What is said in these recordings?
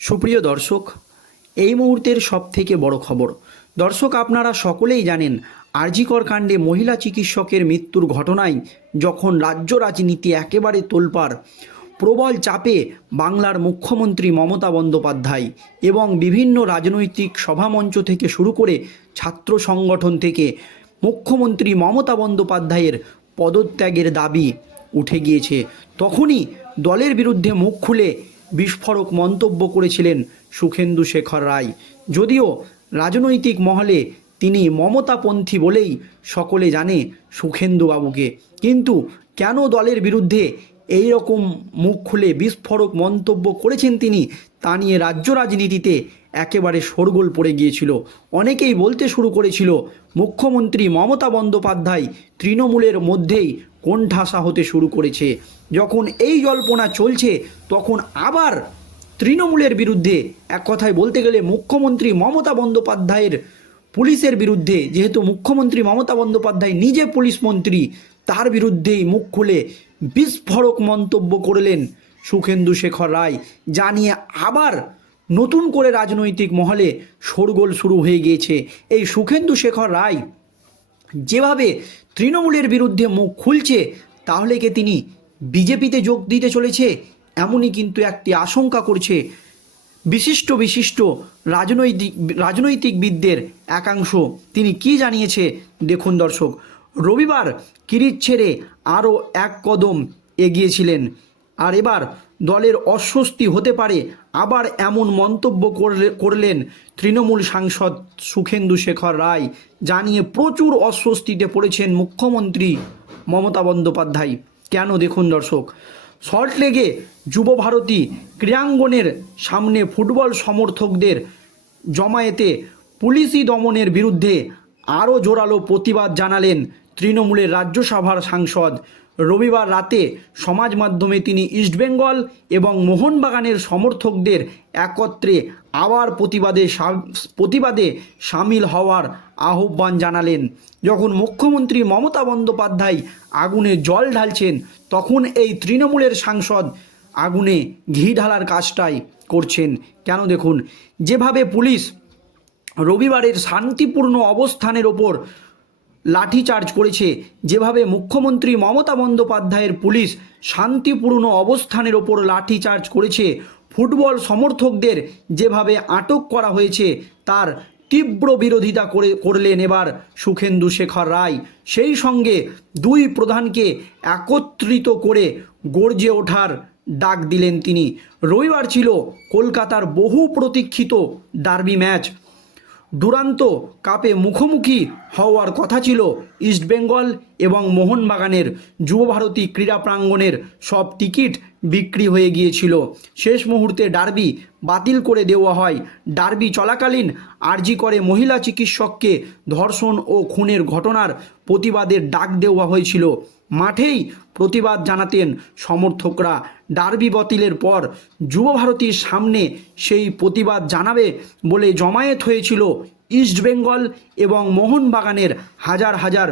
সুপ্রিয় দর্শক, এই মুহূর্তের সবথেকে বড় খবর। দর্শক, আপনারা সকলেই জানেন আরজিকর কাণ্ডে মহিলা চিকিৎসকের মৃত্যুর ঘটনায় যখন রাজ্য রাজনীতি একেবারে তোলপাড়, প্রবল চাপে বাংলার মুখ্যমন্ত্রী মমতা বন্দ্যোপাধ্যায় এবং বিভিন্ন রাজনৈতিক সভামঞ্চ থেকে শুরু করে ছাত্র সংগঠন থেকে মুখ্যমন্ত্রী মমতা বন্দ্যোপাধ্যায়ের পদত্যাগের দাবি উঠে গিয়েছে। তখনই দলের বিরুদ্ধে মুখ খুলে বিস্ফোরক মন্তব্য করেছিলেন সুখেন্দু শেখর রায়। যদিও রাজনৈতিক মহলে তিনি মমতাপন্থী বলেই সকলে জানে সুখেন্দু বাবুকে কিন্তু কেন দলের বিরুদ্ধে এই রকম মুখ খুলে বিস্ফোরক মন্তব্য করেছেন তিনি, তা নিয়ে রাজ্য রাজনীতিতে একেবারে শোরগোল পড়ে গিয়েছিল। অনেকেই বলতে শুরু করেছিল, মুখ্যমন্ত্রী মমতা বন্দ্যোপাধ্যায় তৃণমূলের মধ্যেই কোণঠাসা হতে শুরু করেছে। যখন এই জল্পনা চলছে, তখন আবার তৃণমূলের বিরুদ্ধে, এক কথায় বলতে গেলে মুখ্যমন্ত্রী মমতা বন্দ্যোপাধ্যায়ের পুলিশের বিরুদ্ধে, যেহেতু মুখ্যমন্ত্রী মমতা বন্দ্যোপাধ্যায় নিজে পুলিশ মন্ত্রী, তার বিরুদ্ধেই মুখ খুলে বিস্ফোরক মন্তব্য করলেন সুখেন্দু শেখর রায়, যা নিয়ে আবার নতুন করে রাজনৈতিক মহলে শোরগোল শুরু হয়ে গিয়েছে। এই সুখেন্দু শেখর রায় যেভাবে তৃণমূলের বিরুদ্ধে মুখ খুলছে, তাহলে কি তিনি বিজেপিতে যোগ দিতে চলেছে? এমনই কিন্তু একটি আশঙ্কা করছে বিশিষ্ট বিশিষ্ট রাজনৈতিক রাজনৈতিকবিদদের একাংশ। তিনি কি জানিয়েছে? দেখুন দর্শক, রবিবার কিরিট ছেড়ে আরও এক কদম এগিয়েছিলেন। আর এবার দলের অস্বস্তি হতে পারে, আবার এমন মন্তব্য করলে- করলেন তৃণমূল সাংসদ সুখেন্দু শেখর রায়, জানিয়ে প্রচুর অস্বস্তিতে পড়েছেন মুখ্যমন্ত্রী মমতা বন্দ্যোপাধ্যায়। কেন দেখুন দর্শক সল্টলেগে যুব ভারতী ক্রীড়াঙ্গনের সামনে ফুটবল সমর্থকদের জমায়েতে পুলিশি দমনের বিরুদ্ধে আরও জোরালো প্রতিবাদ জানালেন তৃণমূলের রাজ্যসভার সাংসদ। রবিবার রাতে সমাজ মাধ্যমে তিনি ইস্টবেঙ্গল এবং মোহনবাগানের সমর্থকদের একত্রে আবার প্রতিবাদে প্রতিবাদে সামিল হওয়ার আহ্বান জানালেন। যখন মুখ্যমন্ত্রী মমতা বন্দ্যোপাধ্যায় আগুনে জল ঢালছেন, তখন এই তৃণমূলের সাংসদ আগুনে ঘি ঢালার কাজটাই করছেন। কেন দেখুন, যেভাবে পুলিশ রবিবারের শান্তিপূর্ণ অবস্থানের ওপর লাঠিচার্জ করেছে। যেভাবে মুখ্যমন্ত্রী মমতা বন্দ্যোপাধ্যায়ের পুলিশ শান্তিপূর্ণ অবস্থানের ওপর লাঠিচার্জ করেছে, ফুটবল সমর্থকদের যেভাবে আটক করা হয়েছে, তার তীব্র বিরোধিতা করে, করলেন এবার সুখেন্দু শেখর রায়। সেই সঙ্গে দুই প্রধানকে একত্রিত করে গর্জে ওঠার ডাক দিলেন তিনি। রবিবার ছিল কলকাতার বহু প্রতীক্ষিত ডার্বি ম্যাচ। দুরান্ত কাপে মুখোমুখি হওয়ার কথা ছিল। ইস্টবেঙ্গল এবং মোহনবাগানের যুবভারতী ক্রীড়া প্রাঙ্গণের সব টিকিট বিক্রি হয়ে গিয়েছিল। শেষ মুহূর্তে ডার্বি বাতিল করে দেওয়া হয়। ডার্বি চলাকালীন আরজি করে মহিলা চিকিৎসককে ধর্ষণ ও খুনের ঘটনার প্রতিবাদের ডাক দেওয়া হয়েছিল। মাঠেই প্রতিবাদ জানাতেন সমর্থকরা। ডার্বি বাতিলের পর যুবভারতীর সামনে সেই প্রতিবাদ জানাবে বলে জমায়েত হয়েছিল ইস্টবেঙ্গল এবং মোহনবাগানের হাজার হাজার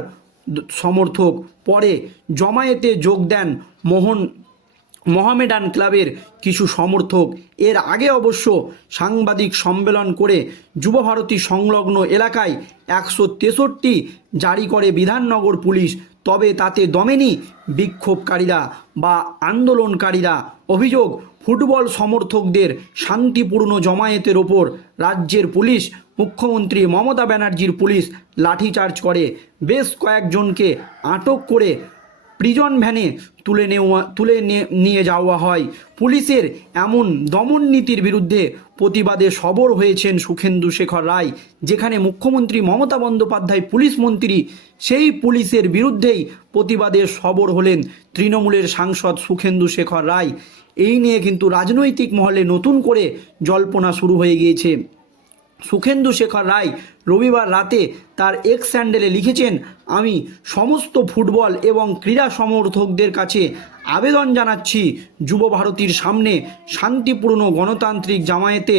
সমর্থক পরে জমায়েতে যোগ দেন মোহন, মোহামেডান ক্লাবের কিছু সমর্থক। এর আগে অবশ্য সাংবাদিক সম্মেলন করে যুবভারতী সংলগ্ন এলাকায় একশো তেষট্টি জারি করে বিধাননগর পুলিশ, তবে তাতে দমেনি বিক্ষোভকারীরা বা আন্দোলনকারীরা। অভিযোগ ফুটবল সমর্থকদের শান্তিপূর্ণ জমায়েতের ওপর রাজ্যের পুলিশ, মুখ্যমন্ত্রী মমতা ব্যানার্জির পুলিশ লাঠিচার্জ করে। বেশ কয়েকজনকে আটক করে প্রিজন ভ্যানে তুলে নেওয়া, তুলে নিয়ে যাওয়া হয়। পুলিশের এমন দমন নীতির বিরুদ্ধে প্রতিবাদে সবর হয়েছেন সুখেন্দু শেখর রায়, যেখানে মুখ্যমন্ত্রী মমতা বন্দ্যোপাধ্যায়, পুলিশ মন্ত্রী সেই পুলিশের বিরুদ্ধেই প্রতিবাদে সবর হলেন তৃণমূলের সাংসদ সুখেন্দু শেখর রায়। এই নিয়ে কিন্তু রাজনৈতিক মহলে নতুন করে জল্পনা শুরু হয়ে গিয়েছে। সুখেন্দু শেখর রায় রবিবার রাতে তার এক্স স্যান্ডেলে লিখেছেন, আমি সমস্ত ফুটবল এবং ক্রীড়া সমর্থকদের কাছে আবেদন জানাচ্ছি, যুব ভারতীর সামনে শান্তিপূর্ণ গণতান্ত্রিক জামায়াতে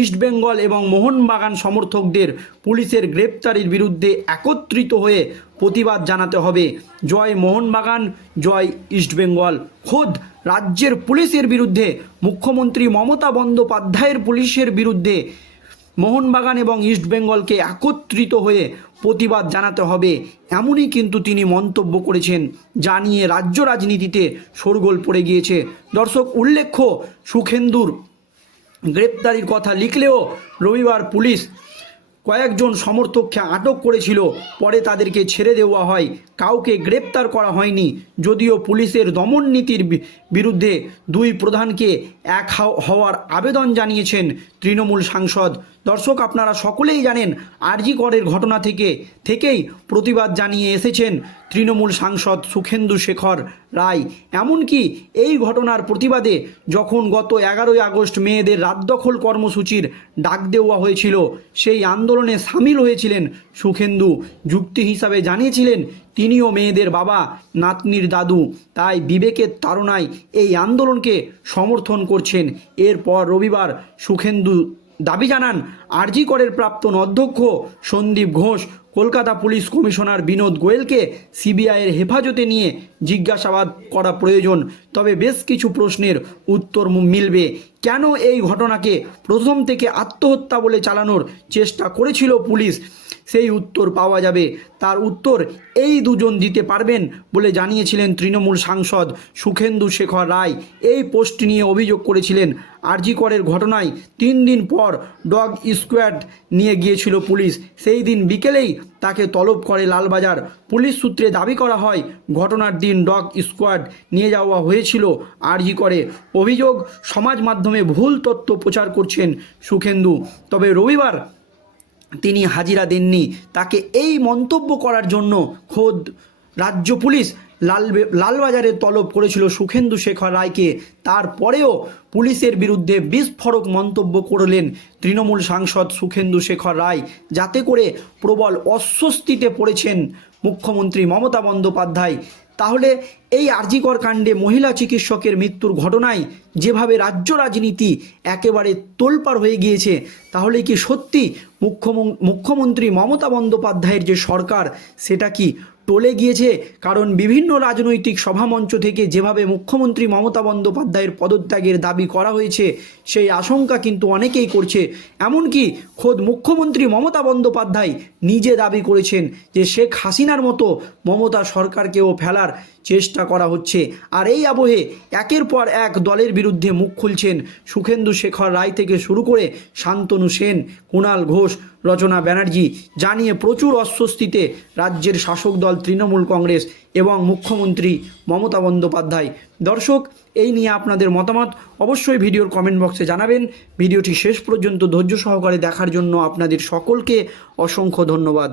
ইস্টবেঙ্গল এবং মোহনবাগান সমর্থকদের পুলিশের গ্রেপ্তারির বিরুদ্ধে একত্রিত হয়ে প্রতিবাদ জানাতে হবে। জয় মোহনবাগান, জয় ইস্টবেঙ্গল খোদ রাজ্যের পুলিশের বিরুদ্ধে মুখ্যমন্ত্রী মমতা বন্দ্যোপাধ্যায়ের পুলিশের বিরুদ্ধে মোহনবাগান এবং ইস্টবেঙ্গলকে একত্রিত হয়ে প্রতিবাদ জানাতে হবে। এমনই কিন্তু তিনি মন্তব্য করেছেন যা নিয়ে রাজ্য রাজনীতিতে শোরগোল পড়ে গিয়েছে। দর্শক, উল্লেখ্য, সুখেন্দুর গ্রেপ্তারির কথা লিখলেও রবিবার পুলিশ কয়েকজন সমর্থককে আটক করেছিল। পরে তাদেরকে ছেড়ে দেওয়া হয়। কাউকে গ্রেপ্তার করা হয়নি। যদিও পুলিশের দমন নীতির বিরুদ্ধে দুই প্রধানকে এক হওয়ার আবেদন জানিয়েছেন তৃণমূল সাংসদ দর্শক, আপনারা সকলেই জানেন আরজি করের ঘটনা থেকে, থেকেই প্রতিবাদ জানিয়ে এসেছেন তৃণমূল সাংসদ সুখেন্দু শেখর রায়। এমনকি এই ঘটনার প্রতিবাদে যখন গত এগারোই আগস্ট মেয়েদের রাত দখল কর্মসূচির ডাক দেওয়া হয়েছিল, সেই আন্দোলনে সামিল হয়েছিলেন সুখেন্দু। যুক্তি হিসাবে জানিয়েছিলেন, তিনিও মেয়েদের বাবা, নাতনির দাদু। তাই বিবেকের তাড়নায় এই আন্দোলনকে সমর্থন করছেন। এরপর রবিবার সুখেন্দু দাবি জানান, আরজি করের প্রাপ্তন অধ্যক্ষ সন্দীপ ঘোষ, কলকাতা পুলিশ কমিশনার বিনোদ গোয়েলকে সিবিআইয়ের হেফাজতে নিয়ে জিজ্ঞাসাবাদ করা প্রয়োজন। তবে বেশ কিছু প্রশ্নের উত্তর মিলবে। কেন এই ঘটনাকে প্রথম থেকে আত্মহত্যা বলে চালানোর চেষ্টা করেছিল পুলিশ? সেই উত্তর পাওয়া যাবে। তার উত্তর, এই দুজন দিতে পারবেন বলে জানিয়েছিলেন তৃণমূল সাংসদ সুখেন্দু শেখর রায়। এই পোস্ট নিয়ে অভিযোগ করেছিলেন আরজি করের ঘটনায়। তিন দিন পর ডগ স্কোয়াড নিয়ে গিয়েছিল পুলিশ। সেই দিন বিকেলেই তাকে তলব করে লালবাজার। পুলিশ সূত্রে দাবি করা হয়, ঘটনার দিন ডগ স্কোয়াড নিয়ে যাওয়া হয়েছিল আরজি করে অভিযোগ, সমাজ মাধ্যমে ভুল তথ্য প্রচার করছেন সুখেন্দু। তবে রবিবার তিনি হাজিরা দেননি। তাকে এই মন্তব্য করার জন্য খোদ রাজ্য পুলিশ লাল লালবাজারে তলব করেছিল সুখেন্দু শেখর রায়কে। তারপরেও পুলিশের বিরুদ্ধে বিস্ফোরক মন্তব্য করলেন তৃণমূল সাংসদ সুখেন্দু শেখর রায়। যাতে করে প্রবল অস্বস্তিতে পড়েছেন মুখ্যমন্ত্রী মমতা বন্দ্যোপাধ্যায়। তাহলে এই আরজিকর কাণ্ডে মহিলা চিকিৎসকের মৃত্যুর ঘটনায় যেভাবে রাজ্য রাজনীতি একেবারে তোলপাড় হয়ে গিয়েছে, তাহলে কি সত্যি মুখ্যমন- মুখ্যমন্ত্রী মমতা বন্দ্যোপাধ্যায়ের যে সরকার, সেটা কি টলে গিয়েছে? কারণ বিভিন্ন রাজনৈতিক সভামঞ্চ থেকে যেভাবে মুখ্যমন্ত্রী মমতা বন্দ্যোপাধ্যায়ের পদত্যাগের দাবি করা হয়েছে, সেই আশঙ্কা কিন্তু অনেকেই করছে। এমনকি খোদ মুখ্যমন্ত্রী মমতা বন্দ্যোপাধ্যায় নিজে দাবি করেছেন যে শেখ হাসিনার মতো মমতা সরকারকেও ফেলার চেষ্টা করা হচ্ছে। আর এই আবহে একের পর এক দলের বিরুদ্ধে মুখ খুলছেন সুখেন্দু শেখর রায় থেকে শুরু করে শান্তনু সেন, কুণাল ঘোষ, রচনা ব্যানার্জি, জানিয়ে প্রচুর অস্বস্তিতে রাজ্যের শাসক দল তৃণমূল কংগ্রেস এবং মুখ্যমন্ত্রী মমতা বন্দ্যোপাধ্যায়। দর্শক, এই নিয়ে আপনাদের মতামত অবশ্যই ভিডিওর কমেন্ট বক্সে জানাবেন। ভিডিওটি শেষ পর্যন্ত ধৈর্য সহকারে দেখার জন্য আপনাদের সকলকে অসংখ্য ধন্যবাদ।